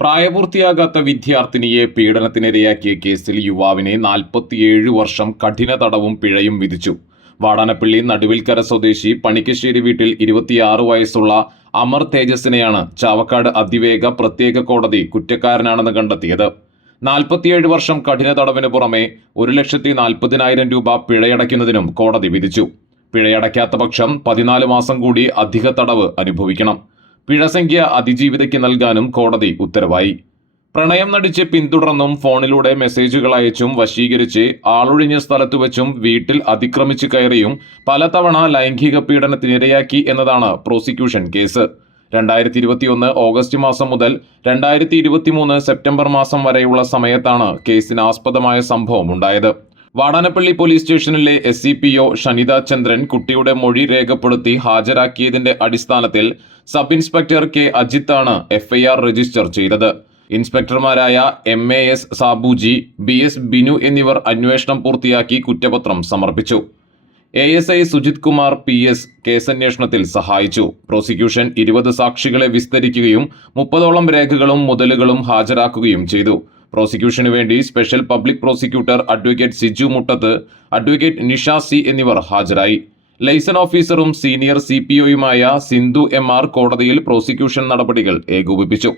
പ്രായപൂർത്തിയാകാത്ത വിദ്യാർത്ഥിനിയെ പീഡനത്തിനിരയാക്കിയ കേസിൽ യുവാവിനെ നാൽപ്പത്തിയേഴ് വർഷം കഠിന തടവും പിഴയും വിധിച്ചു. വാടാനപ്പള്ളി നടുവിൽക്കര സ്വദേശി പണിക്കശ്ശേരി വീട്ടിൽ ഇരുപത്തിയാറ് വയസ്സുള്ള അമർ തേജസിനെയാണ് ചാവക്കാട് അതിവേഗ പ്രത്യേക കോടതി കുറ്റക്കാരനാണെന്ന് കണ്ടെത്തിയത്. നാൽപ്പത്തിയേഴ് വർഷം കഠിന തടവിന് പുറമെ ഒരു ലക്ഷത്തി നാൽപ്പതിനായിരം രൂപ പിഴയടയ്ക്കുന്നതിനും കോടതി വിധിച്ചു. പിഴയടയ്ക്കാത്ത പക്ഷം പതിനാല് മാസം കൂടി അധിക തടവ് അനുഭവിക്കണം. പിഴസംഖ്യ അതിജീവിതയ്ക്ക് നൽകാനും കോടതി ഉത്തരവായി. പ്രണയം നടിച്ച് പിന്തുടർന്നും ഫോണിലൂടെ മെസ്സേജുകൾ അയച്ചും വശീകരിച്ച് ആളൊഴിഞ്ഞ സ്ഥലത്ത് വെച്ചും വീട്ടിൽ അതിക്രമിച്ച് കയറിയും പലതവണ ലൈംഗിക പീഡനത്തിനിരയാക്കി എന്നതാണ് പ്രോസിക്യൂഷൻ കേസ്. രണ്ടായിരത്തി ഇരുപത്തിയൊന്ന് ഓഗസ്റ്റ് മാസം മുതൽ രണ്ടായിരത്തി ഇരുപത്തിമൂന്ന് സെപ്റ്റംബർ മാസം വരെയുള്ള സമയത്താണ് കേസിന് ആസ്പദമായ സംഭവം ഉണ്ടായത്. വാടാനപ്പള്ളി പോലീസ് സ്റ്റേഷനിലെ S C P O Shanitha Chandran കുട്ടിയുടെ മൊഴി രേഖപ്പെടുത്തി ഹാജരാക്കിയതിന്റെ അടിസ്ഥാനത്തിൽ സബ് ഇൻസ്പെക്ടർ കെ. അജിത്താണ് എഫ്ഐആർ രജിസ്റ്റർ ചെയ്തത്. ഇൻസ്പെക്ടർമാരായ M A S Sabuji B S Binu എന്നിവർ അന്വേഷണം പൂർത്തിയാക്കി കുറ്റപത്രം സമർപ്പിച്ചു. A S I Sujith Kumar P S കേസന്വേഷണത്തിൽ സഹായിച്ചു. പ്രോസിക്യൂഷൻ ഇരുപത് സാക്ഷികളെ വിസ്തരിക്കുകയും മുപ്പതോളം രേഖകളും മുതലുകളും ഹാജരാക്കുകയും ചെയ്തു. പ്രോസിക്യൂഷനു വേണ്ടി special public prosecutor advocate Siju Muttath advocate Nisha C എന്നിവർ ഹാജരായി. ലൈസൺ ഓഫീസറും സീനിയർ സി പി ഒയുമായ സിന്ധു എം ആർ കോടതിയിൽ പ്രോസിക്യൂഷൻ നടപടികൾ ഏകോപിപ്പിച്ചു.